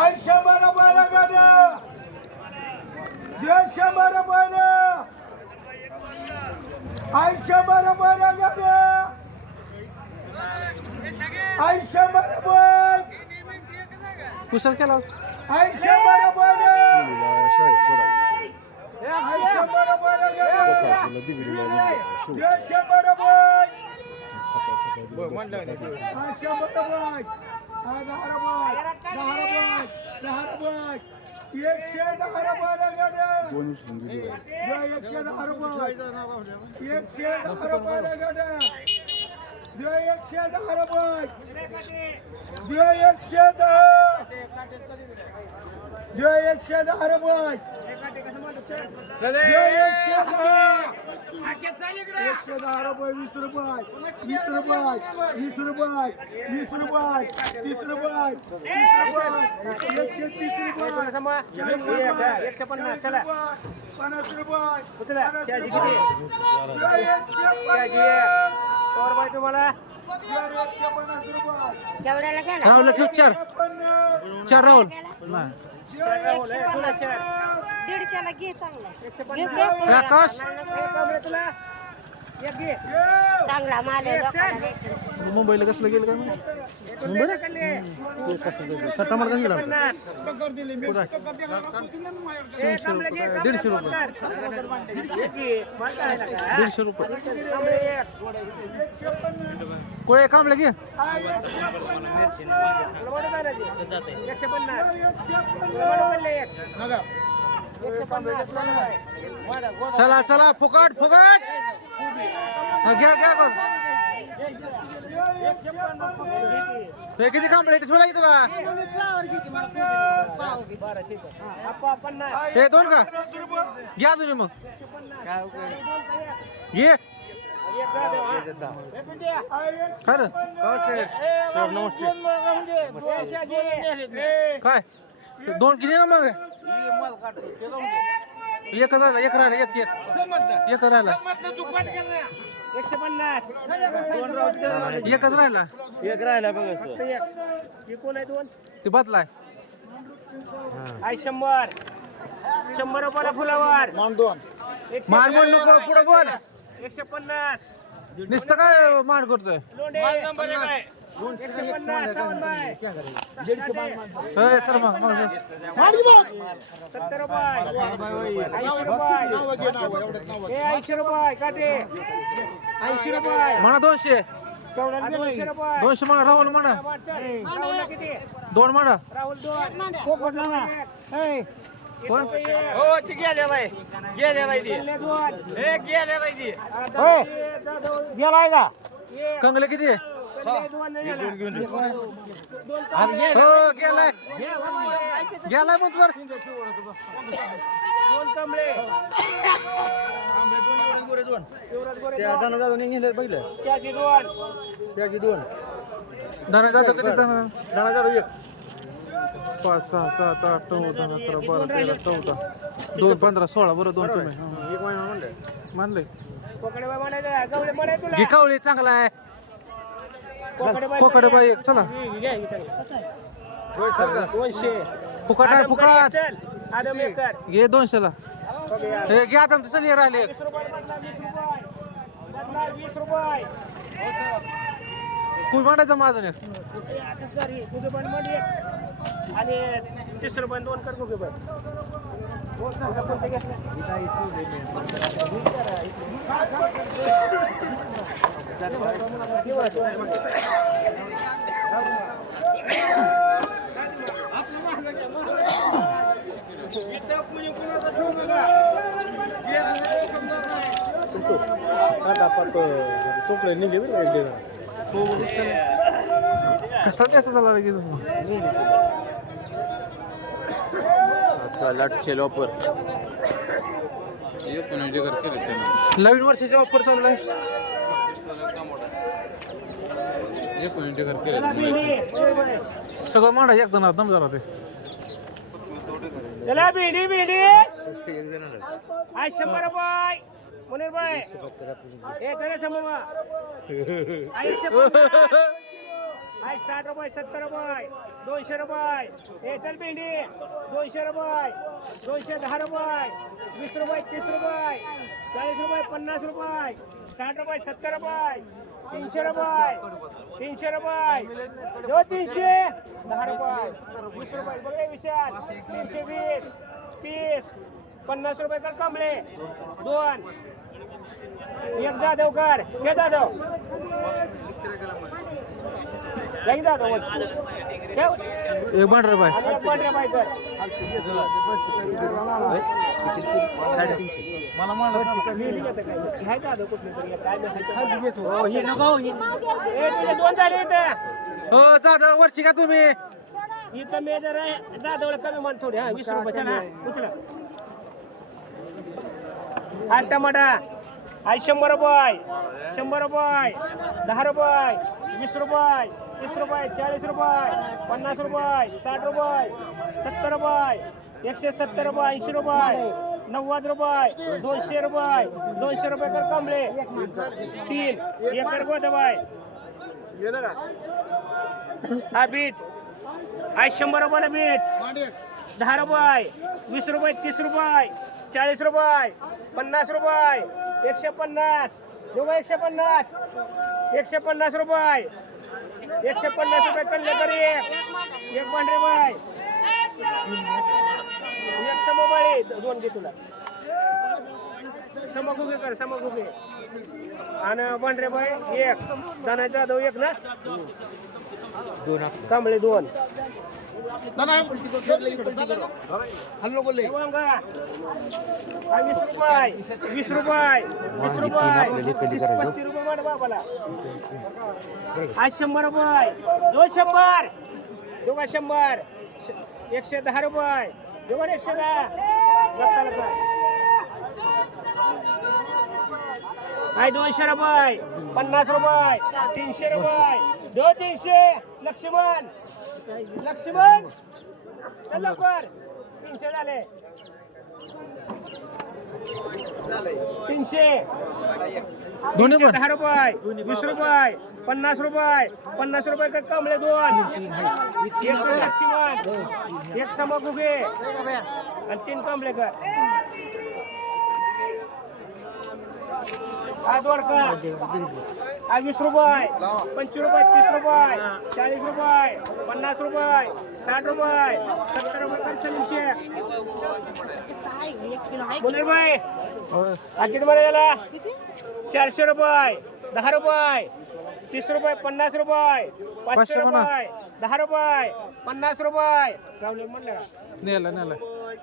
आई शंभर रुपयाला गाड्या दे शंभर रुपयाला आई शंभर रुपयाला गाड्या आई शंभर रुपये कुशल केला. आई शंभर रुपयाला शाळेत सोडायचं आई शंभर रुपयाला गाड्या आपल्याला डिग्रीला दे शंभर रुपये सकाळ सकाळी हा शंभर रुपये दहा रुपये दहा एकशे दहा रुपयाला गाड्या दोन एकशे दहा रुपये एकशे दहा रुपयाला गाड्या द्या एकशे दहा रुपये द्या एकशे दहा द्या एकशे दहा रुपये द्या एकशे दहा एकशे दहा रुपये वीस रुपये वीस रुपये वीस रुपये वीस रुपये तीस रुपये एकशे तीस रुपये. एकशे पन्नास चला. पन्नास रुपये. शहाजी किती? शहाजी तोर बाय तुम्हाला? केवढ्याला गेला राहुलला ठेव चार. चार राहुल. दीडशेला घे चांगला. चांगला माल आहे लोकांना द्यायचा. मुंबईला कसलं गेलं काय माहिती? मुंबईला? सट्टा मार कसं गेला पन्नास तीनशे रुपये काय? दीडशे रुपये? दीडशे रुपये. कोळे कामले घे? एकशे पन्नास. चला चला फुकट फुकट. घ्या घ्या कोण हे किती कांबळे ते सोडा की तुला. पन्नास हे दोन का? घ्या अजून मग. घे. काय? दोन किती ना मग? एक राहिला एक राहिला एक एक. एक राहिला. एकशे पन्नास. एकच राहिला. एक राहिला बघ कोण आहे दोन ते बदलाय. आई शंभर. शंभर रुपयाला फुलावर. मान दोन. मान बोल नको पुढे बोल. एकशे पन्नास. नुसतं काय मान करतोय? सर सत्तर रुपये ऐंशी रुपये ऐंशी रुपये काटे ऐंशी रुपये म्हणा दोनशे दोनशे म्हणा राहुल म्हणा दोन म्हणा राहुल दोन पोपटला ना कोण हो ते गेलेला आहे गेलेला आहे दोन हे गेलेला आहे गेलाय का कंगले किती दोन हो. गेलाय. गेलाय मग तुझं दोन. त्याची धना किती धना एक. पाच सहा सात आठ नऊ दहा अकरा बारा तेरा चौदा. दोन पंधरा सोळा बरं दोन कमी एक महिना म्हणलं. मानले. कोकडे बाय म्हणायचं गवळे म्हणाय तुला. घे कावळी चांगला आहे. कोकडे बाई एक चला। दोनशे। फुकट आहे फुकट। घे दोनशेला. हे घे आता तसं नाही राहिले कुठं मांडायचं माझं नाही हे हे. आणि तीस रुपये दोन कर कसा द्यायचा झाला लगेच? आजकाल आठशे ऑफर नवीन वर्षाची ऑफर चालू आहे एक भेंडी. घर केले सगळं मांडा एक जण दम जरा ते. चला भेंडी भेंडी. आय शंभर रुपये. मुनीर बाय हे चला शंभर एकशे आय साठ रुपये सत्तर रुपये. दोनशे रुपये. हे चल भेंडी. दोनशे रुपये. दोनशे दहा रुपये. वीस रुपये तीस रुपये. चाळीस रुपये पन्नास रुपये. साठ रुपये सत्तर रुपये. तीनशे रुपये. तीनशे रुपये. जो तीनशे. दहा रुपये. वीस रुपये. बघा विषयात तीनशे वीस. तीस. पन्नास रुपये तर कमले. दोन. एक जाधव कर. हे जाधव. एक बांढरा बाय हे तुझे दोन झाले इथं. हो जाधव वर्षी का तुम्ही? इथं मेजर आहे जाधवला कमी मान थोडी हा वीस रुपये चला उचला. हा टमाटा. आहे शंभर रुपये. शंभर रुपये. दहा रुपये. वीस रुपये तीस रुपये चाळीस रुपये पन्नास रुपये साठ रुपये सत्तर रुपये एकशे सत्तर रुपये ऐंशी रुपये नव्वद रुपये दोनशे रुपये दोनशे रुपये कर कमले. तीन एकर गोदबाय. हा बीट. आहे शंभर रुपयाला बीट. दहा रुपये वीस रुपये तीस रुपये चाळीस रुपये पन्नास रुपये एकशे पन्नास दोघं एकशे पन्नास. एकशे पन्नास रुपये. एकशे पन्नास रुपये कल्ले करी एक. एक पांढरे बाय एक समोबाळी. दोन घे तुला. समगुगे कर समगुगे. आणि पांढरे बाय एक. दाना जाधव एक ना? कांबळे दोन. लवंगा. हा, वीस रुपये वीस रुपये वीस रुपये तीस पस्तीस रुपये वाढ बाबाला आज शंभर रुपये दोन शंभर दोघा शंभर एकशे दहा रुपये दोघा एकशे दहा दत्ताला काय आहे दोनशे रुपये. पन्नास रुपये. तीनशे रुपये. दोन तीनशे. लक्ष्मण! लक्ष्मण! चल लवकर. तीनशे झाले. तीनशे. पण. दहा रुपये. वीस रुपये. पन्नास रुपये. पन्नास रुपये कमले दोन? एक लक्ष्मण. एक समोगुगे आणि तीन कमले हा कर. हा वीस रुपये पंचवीस रुपये तीस रुपये चाळीस रुपये पन्नास रुपये साठ रुपये सत्तर रुपये कर सलीम शेख मुनीर भाई मध्ये झाला चारशे रुपये दहा रुपये तीस रुपये पन्नास रुपये पाचशे. रुपये दहा रुपये पन्नास रुपये. राहुल म्हणलं? नेला नेला.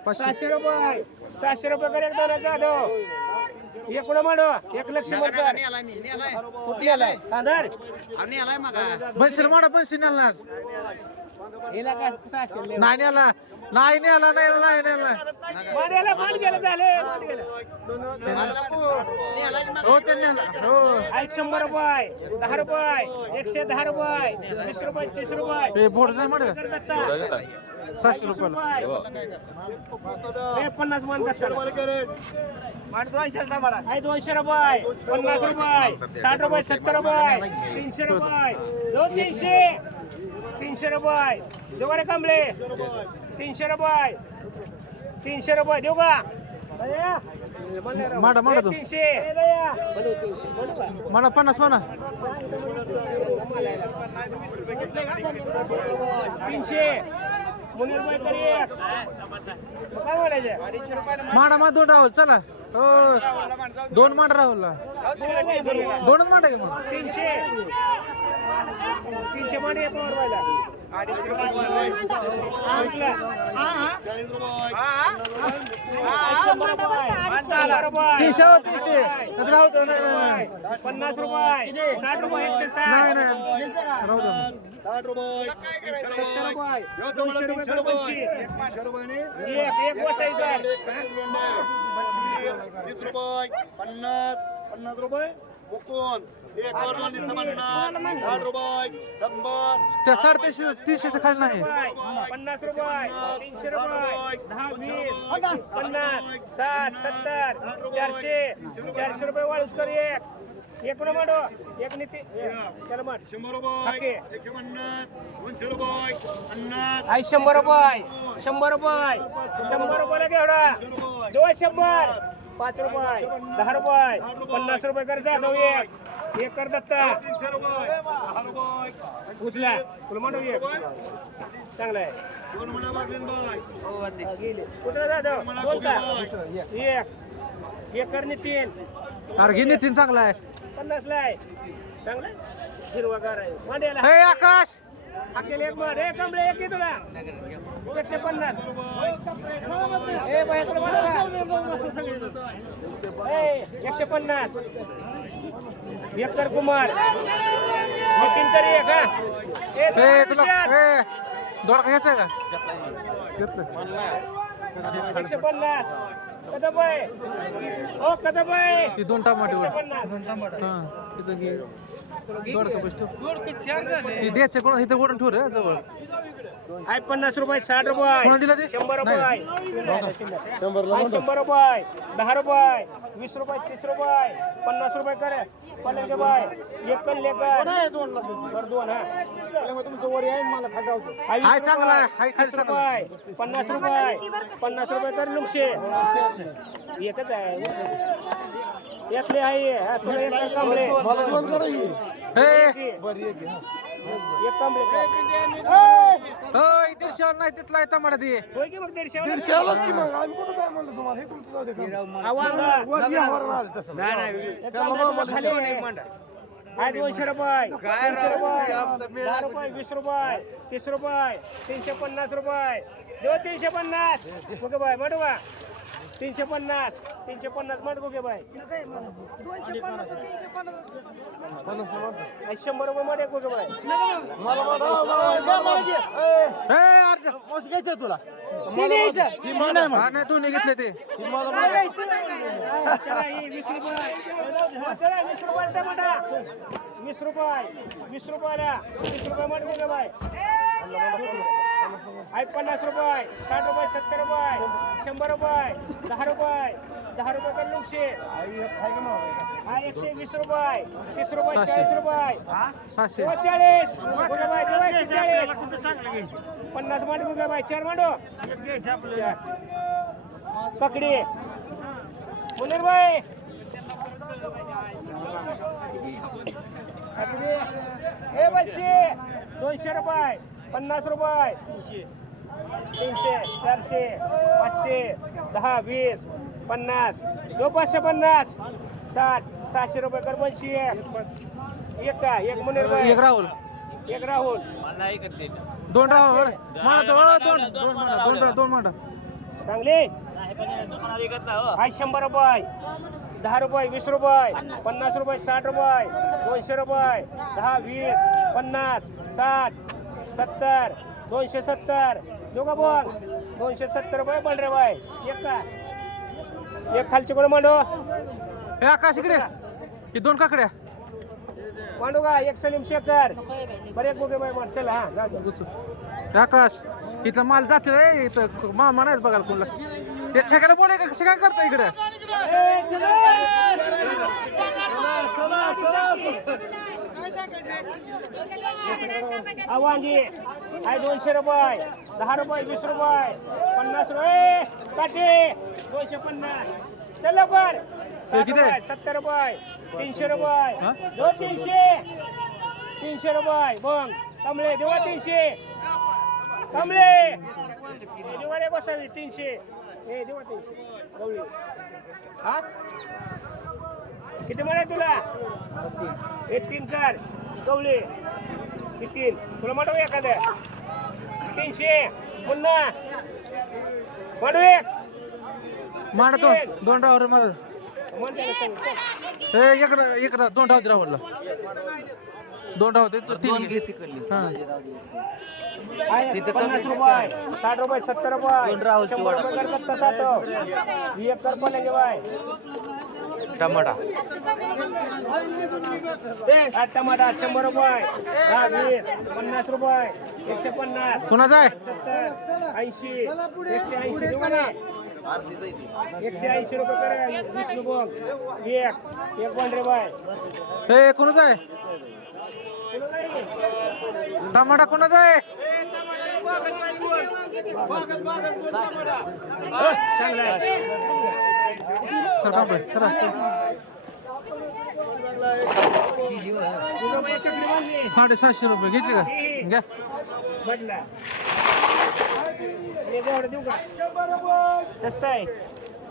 पाचशे. रुपये सहाशे रुपये कर एक दाना जाधव एक कुठं मांडो एक लक्ष कर कुठली आलाय तांदर बनशील माडा बनशील नेला आज. हिला का? सहाशे. नाही नेला. नाही नेला नाही नाही नेला. मांड्याला मान गेलं झालं. मान गेलं. हो ते नेला. हो. एक शंभर रुपये दहा रुपये एकशे दहा रुपये वीस रुपये तीस रुपये. हे बोर्ड नाही दत्ता. सहाशे रुपयाला. रुपये. पन्नास. आहे दोनशे रुपये. पन्नास रुपये. साठ रुपये सत्तर रुपये. तीनशे रुपये. दोन तीनशे. तीनशे रुपये. देऊ का रे कांबळे. तीनशे रुपये. तीनशे रुपये. देऊ का? माडा, माडा तू. मला पन्नास म्हणा. तीनशे. माडा मा दोन राहुल चला. हो दोन माड राहुलला. दोनच माड आहे मग? तीनशे. तीनशे मध्ये येतो तीनशे हो तीनशे राहू दे पन्नास रुपये. साठ रुपये एकशे नाही साठ. नाही राहू दे. मग. सत्तर रुपये. दोनशे रुपये. एक बसायचं तीस रुपये. पन्नास पन्नास रुपये. एक रुपये शंभर. त्या साडेतीनशे तीनशेच्या खाली नाही. पन्नास रुपये तीनशे रुपये दहा वीस पन्नास साठ सत्तर चारशे चारशे रुपये. वाळूस कर एक. एक रुपये मांडो. एक नीती त्याला मांड. शंभर. रुपये एकशे पन्नास दोनशे रुपये पन्नास आई शंभर रुपये शंभर रुपये शंभर रुपयाला घेवडा. दोन शंभर. पाच रुपये दहा रुपये पन्नास रुपये कर जा जाऊ एक. एक कर दत्ता. उचला. तुला मांडू एक. चांगलं आहे. म्हणा गेले कुठं जाधव का एक. एक कर तीन अरे घे नितीन चांगला आहे. पन्नास ला आहे. चांगलं? हिरवागार आहे. मांड्याला. हे आकाश! हाकेल एक मांड ए कमळे एक तुला. एकशे पन्नास. एकशे पन्नास. कर कुमार. नितीन तरी एक हा. ए, हे तुला. हे दोडका घ्यायचा का? घेतलं. एकशे पन्नास. कदम आहे ओ कदम आहे ती दोन टमाटे एकशे वर. पन्नास. हा तिथं घे. दोडका बस ठेव ती द्यायचं कोण इथं ओढून ठेव रे जवळ. आहे पन्नास रुपये साठ रुपये? शंभर रुपये शंभर रुपये दहा रुपये वीस रुपये तीस रुपये पन्नास रुपये कर पन्नास रुपये एक कण लेकर दोन हा रुपये. रुपये, पन्नास रुपये पन्नास रुपये कर लुंगशे एकच आहे यातले आहे हा, तुला हे दीडशे नाही तिथला टमाटा दे होय की मग दीडशे वाला? की मग? आम्ही कुठं काय म्हणलं तुम्हाला? हे तुमचं जाऊ दे. वर आलं तसं. दोनशे रुपये. तीनशे रुपये. दहा रुपये वीस रुपये तीस रुपये तीनशे पन्नास रुपये. देऊ तीनशे पन्नास. ओके बाय का तीनशे पन्नास. तीनशे पन्नास मांडू ओके बाय. शंभर रुपये मांडे ओके बाय. मला. म्हणा, मला घ्या, मला घ्या. ए, हे अर्ज मावशी घ्यायचं तुला. नाही ते चला ही वीस रुपये चला वीस रुपये टमाटा. वीस रुपये वीस रुपयाला. वीस रुपये मांडू ओके बाय. आहे पन्नास रुपये साठ रुपये सत्तर रुपये शंभर रुपये दहा रुपये दहा रुपये कर लुकशे हा एकशे वीस रुपये तीस रुपये. चाळीस रुपये. चाळीस. चाळीस पन्नास मांडू कुठे बाय चार मांडू? पकडी. मुनीर बाई पकडी ए बलशे दोनशे रुपये पन्नास रुपये. तीनशे चारशे पाचशे दहा वीस पन्नास दो पाचशे पन्नास. साठ सहाशे रुपये कर बनशी एक का? एक मुनीर एक राहुल. एक राहुल. दोन राहुल म्हणा हो, दोन दोन म्हणा दोन दोन म्हणा चांगली? आहे शंभर रुपये. दहा रुपये वीस रुपये पन्नास रुपये साठ रुपये दोनशे रुपये दहा वीस पन्नास साठ सत्तर दोनशे सत्तर दोघं बोल. दोनशे सत्तर रुपये बंड रे बाय एक का? एक खालची कोण मांडो. हे आकाश इकडे. ही दोन काकड्या. मांडू का? एक सलीम शेखर. बरं एक बुके बाय मांड चला हा जा. उचल. हे आकाश इथला माल जाते रे. इथं मामा नाहीच बघायला कोणला. ते छेकाला बोलाय का कसं काय करता इकडे? ए, चलो. वांगी आहे दोनशे रुपये दहा रुपये वीस रुपये पन्नास रुपये. काटे दोनशे पन्नास. चल? रुपये, सत्तर रुपये तीनशे रुपये? दोन तीनशे. तीनशे रुपये. बंग. कमळे देवा तीनशे. कमळे. हे देवा रे बसावी तीनशे. हे देवा तीनशे. हा? किती म्हणे तुला? हे तीन कर. गवळी. हे तीन तुला म्हणतो एखादं तीनशे. पुन्हा. म्हणू एक मांडा दोन दोन राहुल मला. हे एक रा- एक रा- दोन राहू दे राहुलला दोन राहू दे तीन. घे हा. पन्नास रुपये. साठ रुपये सत्तर रुपये. शंभर रुपये कर कत्ता साठ ही एक कर पडले बाय टमाटा. टमाटा शंभर रुपये हा वीस पन्नास रुपये एकशे पन्नास कुणाचा आहे? सत्तर ऐंशी एकशे ऐंशी? एकशे ऐंशी रुपये करा वीस रुपये एक एक पंधरा बाय. हे कुणाचा आहे? टमाटा कुणाचा आहे? चांगला आहे. सर का बरं, सर. साडेसातशे रुपये घ्यायचे का घ्या बदला स्वस्त आहे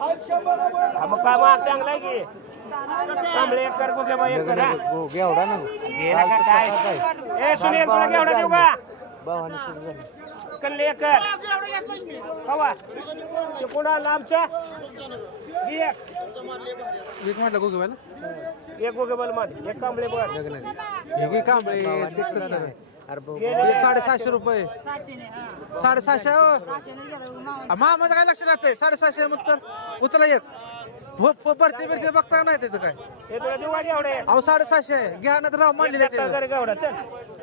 मग काय माग चांगला आहे की तांबळे एक कर कुठल्या बाई एक कर हा? घेवडा ना गेला का काय ए सुनील तुला केवढा देऊ का कल्ले एक कर हवा ते कोणा लांबच्या एक एक म्हटलं एक मान एक कांबळे कांबळे सिक्स सत्तर हे साडेसातशे रुपये. साडेसहाशे हो. मामाचं काय लक्ष राहतंय साडेसहाशे मग तर उचला एक. भरते बिरते बघता नाही त्याचं काय? हे अहो साडेसहाशे. आहे. घ्या ना तर राव मांडलेले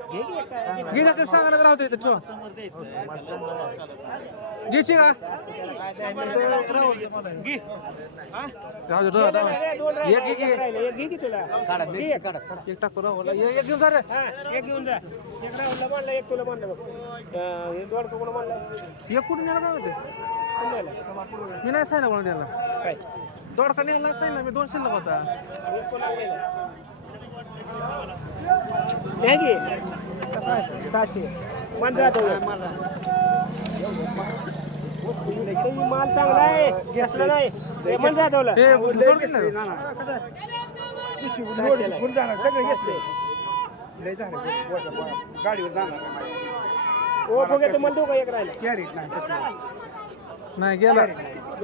घे की एक काय. घे जाते सांगा ना तर राहतो इथं ठेवा घ्यायची का हा? राहू दे, एक घे एक घे. राहिले, एक. टाकू घेऊन जा रे. हा, एक घेऊन जा. एक राहुलला मांडला एक तुला मांडलं बघ. अं, हे दोन कोण मांडलं एक कुठून नेला काय नेलं? मी नाही सांगितलं कोणा नेला. काय? दोडका नेला सांगितलं मी दोन शिल्लक होता. सहाशे. मन माल चांगला आहे नाही. मन सगळे घेतले. गाडीवर जाणार ओ बघा तुम्हाला देऊ का एक राहिला. कॅरीट नाही तसलं नाही. गेला.